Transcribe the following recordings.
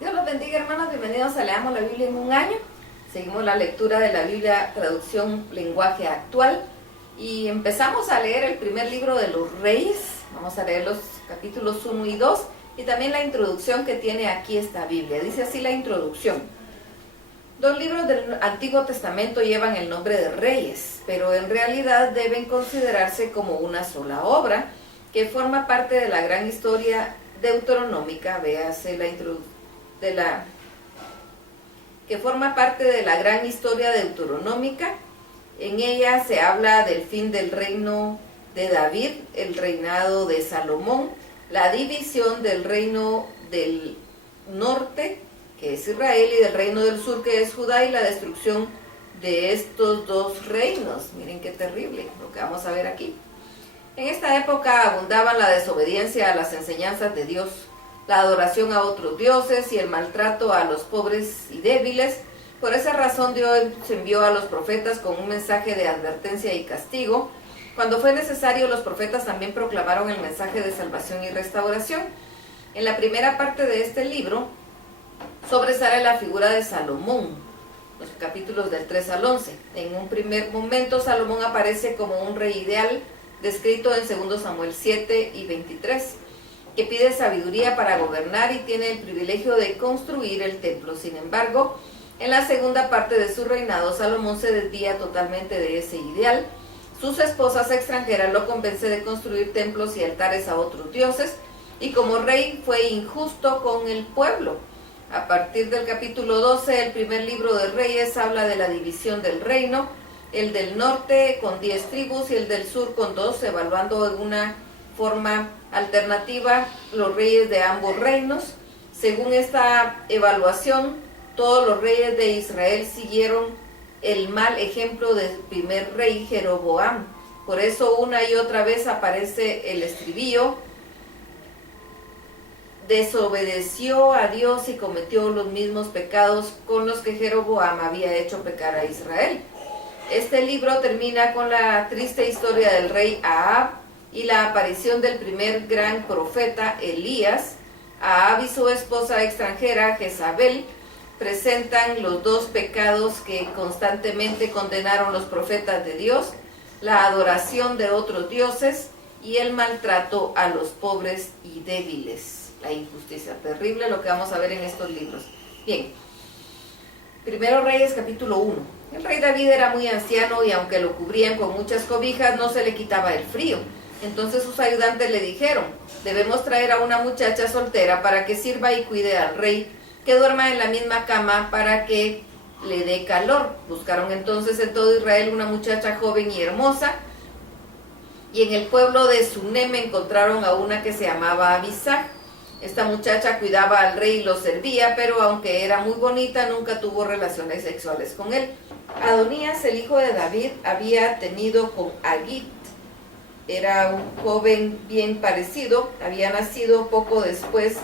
Dios los bendiga, hermanos, bienvenidos a Leamos la Biblia en un año. Seguimos la lectura de la Biblia, traducción lenguaje actual, y empezamos a leer el primer libro de los Reyes. Vamos a leer los capítulos 1 y 2 y también la introducción que tiene aquí esta Biblia. Dice así la introducción: dos libros del Antiguo Testamento llevan el nombre de Reyes, pero en realidad deben considerarse como una sola obra que forma parte de la gran historia deuteronómica. Véase la introducción que forma parte de la gran historia deuteronómica. En ella se habla del fin del reino de David, el reinado de Salomón, la división del reino del norte, que es Israel, y del reino del sur, que es Judá, y la destrucción de estos dos reinos. Miren qué terrible lo que vamos a ver aquí. En esta época abundaban la desobediencia a las enseñanzas de Dios, la adoración a otros dioses y el maltrato a los pobres y débiles. Por esa razón Dios envió a los profetas con un mensaje de advertencia y castigo. Cuando fue necesario, los profetas también proclamaron el mensaje de salvación y restauración. En la primera parte de este libro sobresale la figura de Salomón, los capítulos del 3 al 11. En un primer momento Salomón aparece como un rey ideal, descrito en 2 Samuel 7 y 23, que pide sabiduría para gobernar y tiene el privilegio de construir el templo. Sin embargo, en la segunda parte de su reinado, Salomón se desvía totalmente de ese ideal. Sus esposas extranjeras lo convencen de construir templos y altares a otros dioses, y como rey fue injusto con el pueblo. A partir del capítulo 12, el primer libro de Reyes habla de la división del reino, el del norte con 10 tribus y el del sur con 2, evaluando en una forma alternativa los reyes de ambos reinos. Según esta evaluación, todos los reyes de Israel siguieron el mal ejemplo del primer rey Jeroboam. Por eso una y otra vez aparece el estribillo: desobedeció a Dios y cometió los mismos pecados con los que Jeroboam había hecho pecar a Israel. Este libro termina con la triste historia del rey Ahab y la aparición del primer gran profeta Elías. Ahab y su esposa extranjera Jezabel presentan los dos pecados que constantemente condenaron los profetas de Dios: la adoración de otros dioses y el maltrato a los pobres y débiles. La injusticia terrible, lo que vamos a ver en estos libros. Bien, Primero Reyes capítulo 1. El rey David era muy anciano y aunque lo cubrían con muchas cobijas, no se le quitaba el frío. Entonces sus ayudantes le dijeron: debemos traer a una muchacha soltera para que sirva y cuide al rey, que duerma en la misma cama para que le dé calor. Buscaron entonces en todo Israel una muchacha joven y hermosa, y en el pueblo de Sunem encontraron a una que se llamaba Abisag. Esta muchacha cuidaba al rey y lo servía, pero aunque era muy bonita, nunca tuvo relaciones sexuales con él. Adonías, el hijo de David, había tenido con Agit. Era un joven bien parecido, había nacido poco después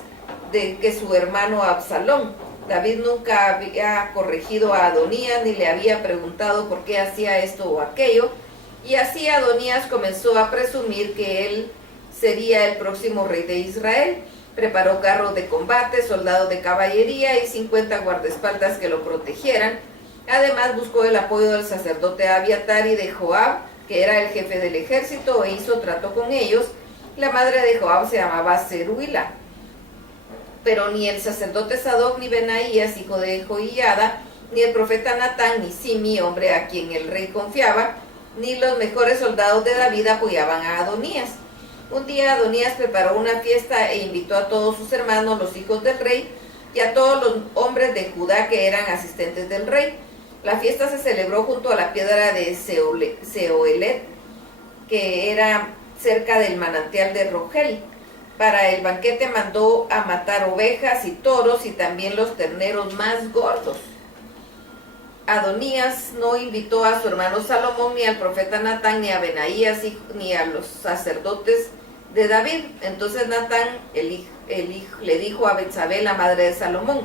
de que su hermano Absalón. David nunca había corregido a Adonías ni le había preguntado por qué hacía esto o aquello, y así Adonías comenzó a presumir que él sería el próximo rey de Israel. Preparó carros de combate, soldados de caballería y 50 guardaespaldas que lo protegieran. Además buscó el apoyo del sacerdote Abiatar y de Joab, que era el jefe del ejército, e hizo trato con ellos. La madre de Joab se llamaba Zeruila. Pero ni el sacerdote Sadoc, ni Benaías, hijo de Joiada, ni el profeta Natán, ni Simi, hombre a quien el rey confiaba, ni los mejores soldados de David apoyaban a Adonías. Un día Adonías preparó una fiesta e invitó a todos sus hermanos, los hijos del rey, y a todos los hombres de Judá que eran asistentes del rey. La fiesta se celebró junto a la piedra de Seoelet, que era cerca del manantial de Rogel. Para el banquete mandó a matar ovejas y toros y también los terneros más gordos. Adonías no invitó a su hermano Salomón, ni al profeta Natán, ni a Benaías, ni a los sacerdotes de David. Entonces Natán le dijo a Betsabé, la madre de Salomón: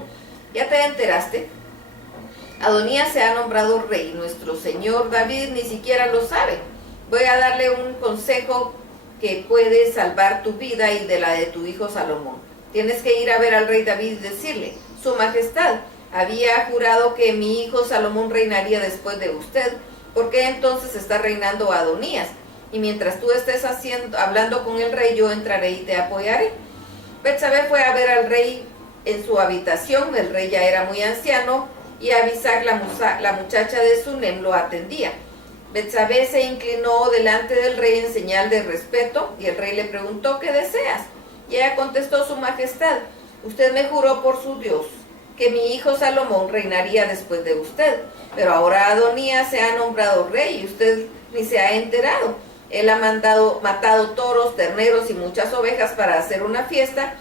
¿ya te enteraste? Adonías se ha nombrado rey, nuestro señor David ni siquiera lo sabe. Voy a darle un consejo que puede salvar tu vida y de la de tu hijo Salomón. Tienes que ir a ver al rey David y decirle: Su Majestad había jurado que mi hijo Salomón reinaría después de usted. ¿Por qué entonces está reinando Adonías? Y mientras tú estés hablando con el rey, yo entraré y te apoyaré. Betsabé fue a ver al rey en su habitación. El rey ya era muy anciano y Abisag, la muchacha de Sunem, lo atendía. Betsabé se inclinó delante del rey en señal de respeto y el rey le preguntó: ¿qué deseas? Y ella contestó: Su Majestad, usted me juró por su Dios que mi hijo Salomón reinaría después de usted, pero ahora Adonías se ha nombrado rey y usted ni se ha enterado. Él ha matado toros, terneros y muchas ovejas para hacer una fiesta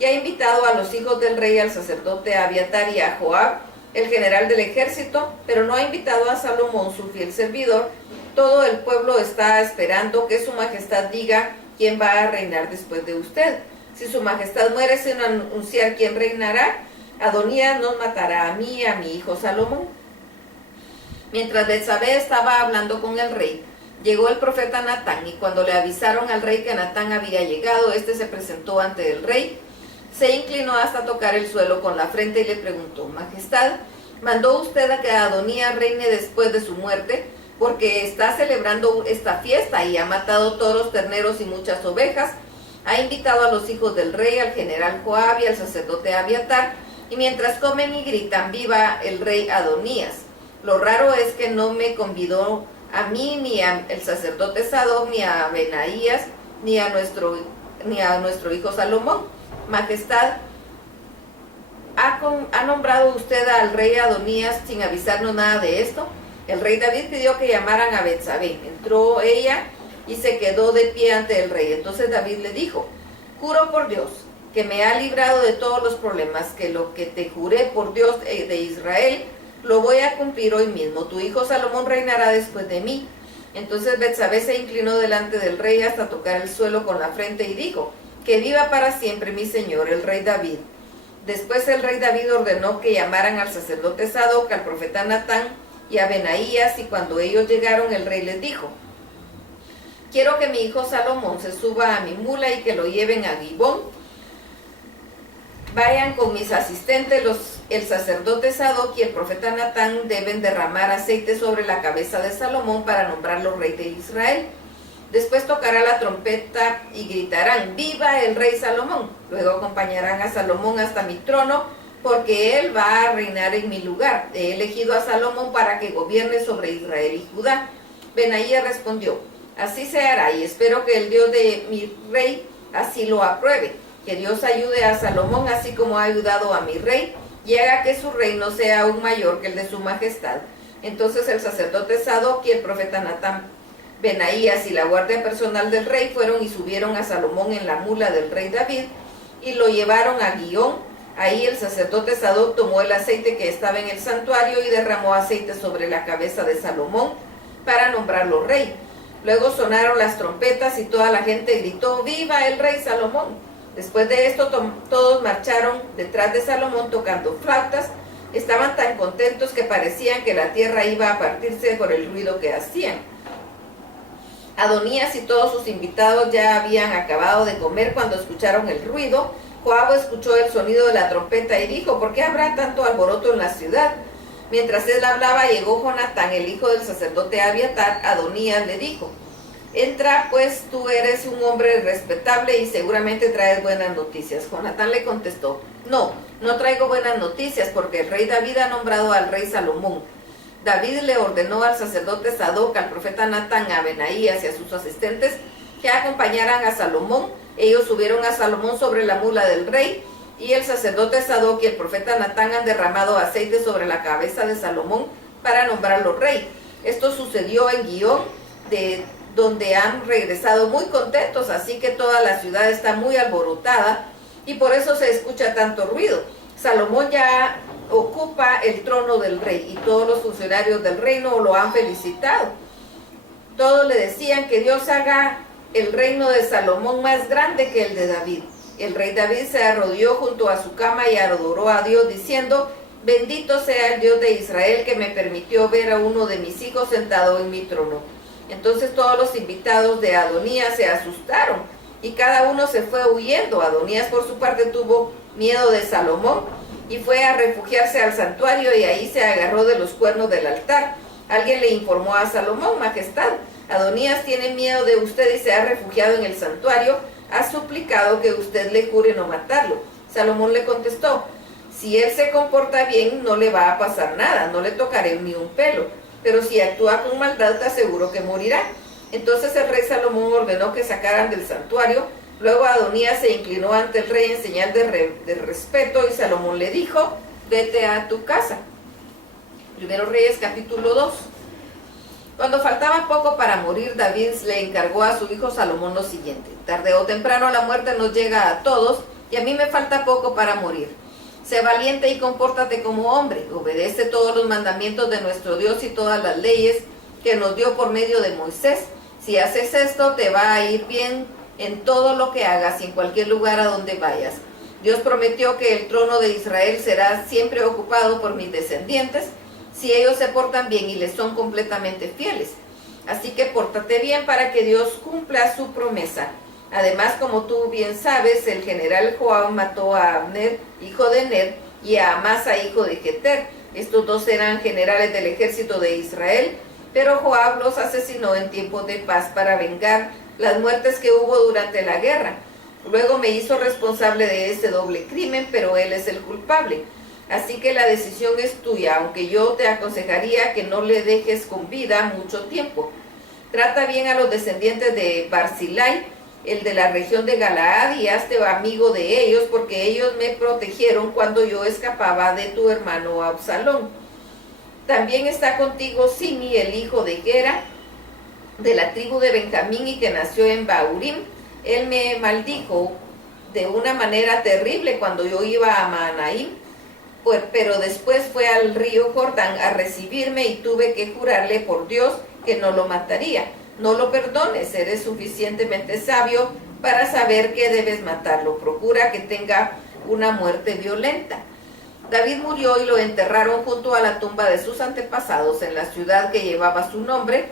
y ha invitado a los hijos del rey, al sacerdote Abiatar y a Joab, el general del ejército, pero no ha invitado a Salomón, su fiel servidor. Todo el pueblo está esperando que su majestad diga quién va a reinar después de usted. Si su majestad muere sin anunciar quién reinará, Adonías nos matará a mí y a mi hijo Salomón. Mientras Betsabé estaba hablando con el rey, llegó el profeta Natán, y cuando le avisaron al rey que Natán había llegado, este se presentó ante el rey, se inclinó hasta tocar el suelo con la frente y le preguntó: Majestad, ¿mandó usted a que Adonías reine después de su muerte? Porque está celebrando esta fiesta y ha matado toros, terneros y muchas ovejas. Ha invitado a los hijos del rey, al general Joab y al sacerdote Abiatar, y mientras comen y gritan: ¡Viva el rey Adonías! Lo raro es que no me convidó a mí, ni al sacerdote Sadoc, ni a Benaías, ni a nuestro hijo Salomón. Majestad, ¿ha nombrado usted al rey Adonías sin avisarnos nada de esto? El rey David pidió que llamaran a Betsabé. Entró ella y se quedó de pie ante el rey. Entonces David le dijo: Juro por Dios que me ha librado de todos los problemas, que lo que te juré por Dios de Israel lo voy a cumplir hoy mismo. Tu hijo Salomón reinará después de mí. Entonces Betsabé se inclinó delante del rey hasta tocar el suelo con la frente y dijo: Que viva para siempre mi señor, el rey David. Después el rey David ordenó que llamaran al sacerdote Sadoc, al profeta Natán y a Benaías, y cuando ellos llegaron, el rey les dijo: Quiero que mi hijo Salomón se suba a mi mula y que lo lleven a Gibón. Vayan con mis asistentes, el sacerdote Sadoc y el profeta Natán deben derramar aceite sobre la cabeza de Salomón para nombrarlo rey de Israel. Después tocará la trompeta y gritarán: ¡Viva el rey Salomón! Luego acompañarán a Salomón hasta mi trono, porque él va a reinar en mi lugar. He elegido a Salomón para que gobierne sobre Israel y Judá. Benaías respondió: Así se hará, y espero que el Dios de mi rey así lo apruebe. Que Dios ayude a Salomón así como ha ayudado a mi rey, y haga que su reino sea aún mayor que el de su majestad. Entonces el sacerdote Sadoc y el profeta Natán, Benaías y la guardia personal del rey fueron y subieron a Salomón en la mula del rey David y lo llevaron a Gihón. Ahí el sacerdote Sadoc tomó el aceite que estaba en el santuario y derramó aceite sobre la cabeza de Salomón para nombrarlo rey. Luego sonaron las trompetas y toda la gente gritó: ¡Viva el rey Salomón! Después de esto todos marcharon detrás de Salomón tocando flautas. Estaban tan contentos que parecían que la tierra iba a partirse por el ruido que hacían. Adonías y todos sus invitados ya habían acabado de comer cuando escucharon el ruido. Joab escuchó el sonido de la trompeta y dijo: ¿Por qué habrá tanto alboroto en la ciudad? Mientras él hablaba, llegó Jonatán, el hijo del sacerdote Abiatar. Adonías le dijo: Entra, pues tú eres un hombre respetable y seguramente traes buenas noticias. Jonatán le contestó: No traigo buenas noticias, porque el rey David ha nombrado al rey Salomón. David le ordenó al sacerdote Sadoc, al profeta Natán, a Benaías y a sus asistentes que acompañaran a Salomón. Ellos subieron a Salomón sobre la mula del rey, y el sacerdote Sadoc y el profeta Natán han derramado aceite sobre la cabeza de Salomón para nombrarlo rey. Esto sucedió en Gihón, de donde han regresado muy contentos, así que toda la ciudad está muy alborotada y por eso se escucha tanto ruido. Salomón ya ocupa el trono del rey y todos los funcionarios del reino lo han felicitado. Todos le decían que Dios haga el reino de Salomón más grande que el de David. El rey David se arrodilló junto a su cama y adoró a Dios diciendo: Bendito sea el Dios de Israel, que me permitió ver a uno de mis hijos sentado en mi trono. Entonces todos los invitados de Adonías se asustaron y cada uno se fue huyendo. Adonías por su parte tuvo miedo de Salomón y fue a refugiarse al santuario y ahí se agarró de los cuernos del altar. Alguien le informó a Salomón: Majestad, Adonías tiene miedo de usted y se ha refugiado en el santuario. Ha suplicado que usted le jure no matarlo. Salomón le contestó: si él se comporta bien, no le va a pasar nada, no le tocaré ni un pelo. Pero si actúa con maldad, te aseguro que morirá. Entonces el rey Salomón ordenó que sacaran del santuario. Luego Adonías se inclinó ante el rey en señal de respeto y Salomón le dijo: vete a tu casa. Primero Reyes capítulo 2. Cuando faltaba poco para morir, David le encargó a su hijo Salomón lo siguiente: tarde o temprano la muerte nos llega a todos y a mí me falta poco para morir. Sé valiente y compórtate como hombre, obedece todos los mandamientos de nuestro Dios y todas las leyes que nos dio por medio de Moisés. Si haces esto, te va a ir bien en todo lo que hagas y en cualquier lugar a donde vayas. Dios prometió que el trono de Israel será siempre ocupado por mis descendientes, si ellos se portan bien y les son completamente fieles. Así que pórtate bien para que Dios cumpla su promesa. Además, como tú bien sabes, el general Joab mató a Abner, hijo de Ner, y a Amasa, hijo de Jeter. Estos dos eran generales del ejército de Israel, pero Joab los asesinó en tiempos de paz para vengar las muertes que hubo durante la guerra. Luego me hizo responsable de ese doble crimen, pero él es el culpable. Así que la decisión es tuya, aunque yo te aconsejaría que no le dejes con vida mucho tiempo. Trata bien a los descendientes de Barzillai, el de la región de Galaad, y hazte amigo de ellos, porque ellos me protegieron cuando yo escapaba de tu hermano Absalón. También está contigo Simi, el hijo de Gera, de la tribu de Benjamín y que nació en Bahurim. Él me maldijo de una manera terrible cuando yo iba a Mahanaim, pero después fue al río Jordán a recibirme y tuve que jurarle por Dios que no lo mataría. No lo perdones, eres suficientemente sabio para saber que debes matarlo. Procura que tenga una muerte violenta. David murió y lo enterraron junto a la tumba de sus antepasados en la ciudad que llevaba su nombre.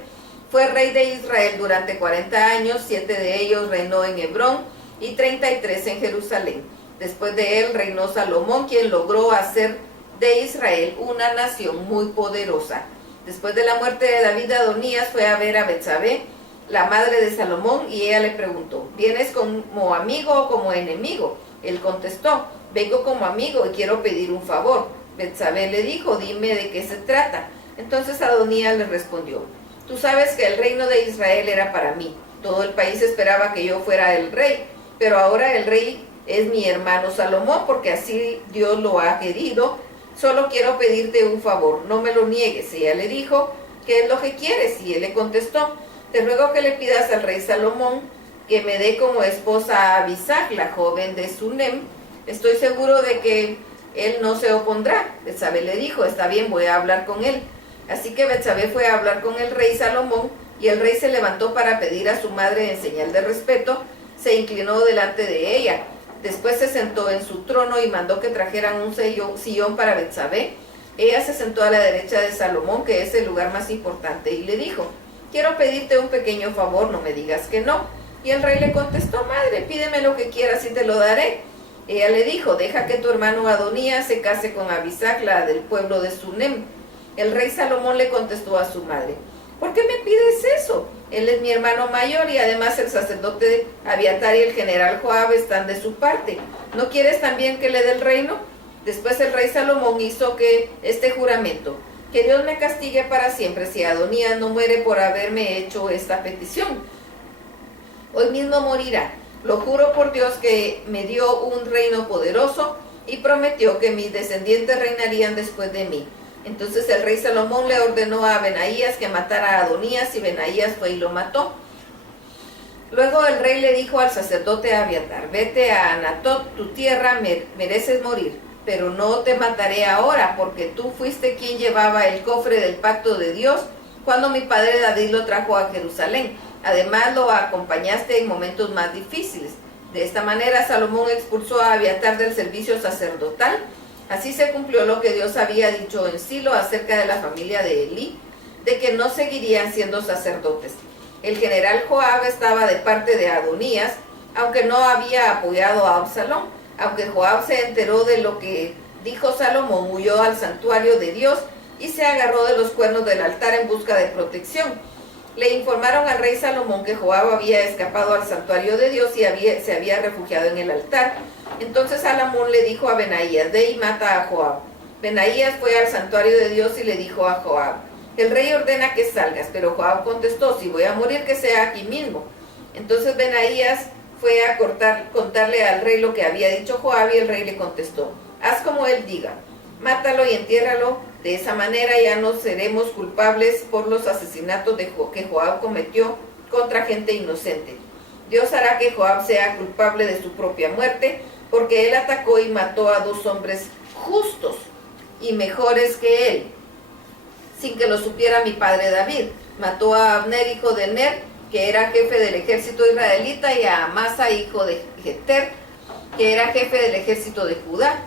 Fue rey de Israel durante 40 años, 7 de ellos reinó en Hebrón y 33 en Jerusalén. Después de él reinó Salomón, quien logró hacer de Israel una nación muy poderosa. Después de la muerte de David, Adonías fue a ver a Betsabé, la madre de Salomón, y ella le preguntó: ¿vienes como amigo o como enemigo? Él contestó: vengo como amigo y quiero pedir un favor. Betsabé le dijo: dime de qué se trata. Entonces Adonías le respondió: tú sabes que el reino de Israel era para mí. Todo el país esperaba que yo fuera el rey, pero ahora el rey es mi hermano Salomón, porque así Dios lo ha querido. Solo quiero pedirte un favor, no me lo niegues. Y ella le dijo: ¿qué es lo que quieres? Y él le contestó: te ruego que le pidas al rey Salomón que me dé como esposa a Abisag, la joven de Sunem. Estoy seguro de que él no se opondrá. Betsabé le dijo: está bien, voy a hablar con él. Así que Betsabé fue a hablar con el rey Salomón, y el rey se levantó para pedir a su madre en señal de respeto. Se inclinó delante de ella. Después se sentó en su trono y mandó que trajeran un sillón para Betsabé. Ella se sentó a la derecha de Salomón, que es el lugar más importante, y le dijo: quiero pedirte un pequeño favor, no me digas que no. Y el rey le contestó: madre, pídeme lo que quieras y te lo daré. Ella le dijo: deja que tu hermano Adonías se case con Abisag, la del pueblo de Sunem. El rey Salomón le contestó a su madre: ¿por qué me pides eso? Él es mi hermano mayor y además el sacerdote Abiatar y el general Joab están de su parte. ¿No quieres también que le dé el reino? Después el rey Salomón hizo este juramento: que Dios me castigue para siempre si Adonías no muere por haberme hecho esta petición. Hoy mismo morirá. Lo juro por Dios que me dio un reino poderoso y prometió que mis descendientes reinarían después de mí. Entonces el rey Salomón le ordenó a Benaías que matara a Adonías, y Benaías fue y lo mató. Luego el rey le dijo al sacerdote Abiatar: vete a Anatot, tu tierra, mereces morir, pero no te mataré ahora, porque tú fuiste quien llevaba el cofre del pacto de Dios cuando mi padre David lo trajo a Jerusalén. Además lo acompañaste en momentos más difíciles. De esta manera Salomón expulsó a Abiatar del servicio sacerdotal. Así se cumplió lo que Dios había dicho en Silo acerca de la familia de Elí, de que no seguirían siendo sacerdotes. El general Joab estaba de parte de Adonías, aunque no había apoyado a Absalón. Aunque Joab se enteró de Dijo Salomón, huyó al santuario de Dios y se agarró de los cuernos del altar en busca de protección. Le informaron al rey Salomón que Joab había escapado al santuario de Dios y se había refugiado en el altar. Entonces Salomón le dijo a Benaías, ve y mata a Joab. Benaías fue al santuario de Dios y le dijo a Joab, el rey ordena que salgas. Pero Joab contestó, si voy a morir, que sea aquí mismo. Entonces Benaías fue a contarle al rey lo que había dicho Joab, y el rey le contestó, haz como él diga, mátalo y entiérralo. De esa manera ya no seremos culpables por los asesinatos que Joab cometió contra gente inocente. Dios hará que Joab sea culpable de su propia muerte, porque él atacó y mató a 2 hombres justos y mejores que él, sin que lo supiera mi padre David. Mató a Abner, hijo de Ner, que era jefe del ejército israelita, y a Amasa, hijo de Jeter, que era jefe del ejército de Judá.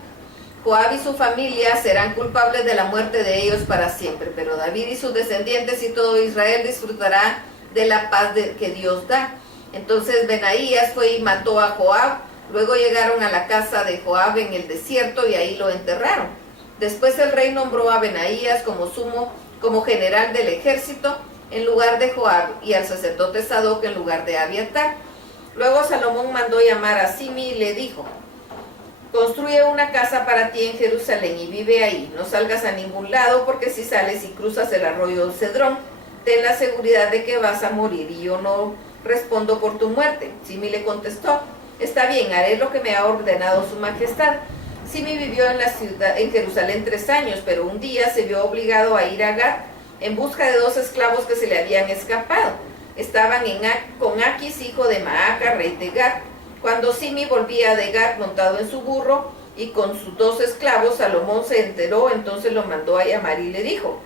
Joab y su familia serán culpables de la muerte de ellos para siempre, pero David y sus descendientes y todo Israel disfrutará de la paz que Dios da. Entonces Benaías fue y mató a Joab. Luego llegaron a la casa de Joab en el desierto y ahí lo enterraron. Después el rey nombró a Benaías como general del ejército en lugar de Joab, y al sacerdote Sadoc en lugar de Abiatar. Luego Salomón mandó llamar a Simi y le dijo, construye una casa para ti en Jerusalén y vive ahí. No salgas a ningún lado, porque si sales y cruzas el arroyo Cedrón, ten la seguridad de que vas a morir, y yo no respondo por tu muerte. Simi le contestó, está bien, haré lo que me ha ordenado su majestad. Simi vivió en Jerusalén 3 años, pero un día se vio obligado a ir a Gat en busca de 2 esclavos que se le habían escapado. Estaban con Aquis, hijo de Maaca, rey de Gat. Cuando Simi volvía de Gat montado en su burro y con sus 2 esclavos, Salomón se enteró. Entonces lo mandó a llamar y le dijo,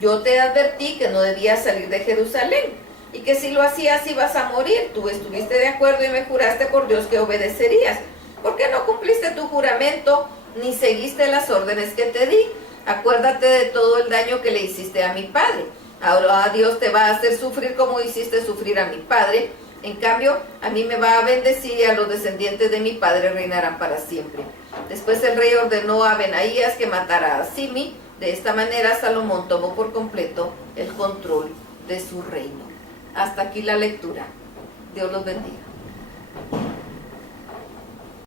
yo te advertí que no debías salir de Jerusalén, y que si lo hacías ibas a morir. Tú estuviste de acuerdo y me juraste por Dios que obedecerías. ¿Por qué no cumpliste tu juramento ni seguiste las órdenes que te di? Acuérdate de todo el daño que le hiciste a mi padre. Ahora Dios te va a hacer sufrir como hiciste sufrir a mi padre. En cambio, a mí me va a bendecir, y a los descendientes de mi padre reinarán para siempre. Después el rey ordenó a Benaías que matara a Simi. De esta manera Salomón tomó por completo el control de su reino. Hasta aquí la lectura. Dios los bendiga.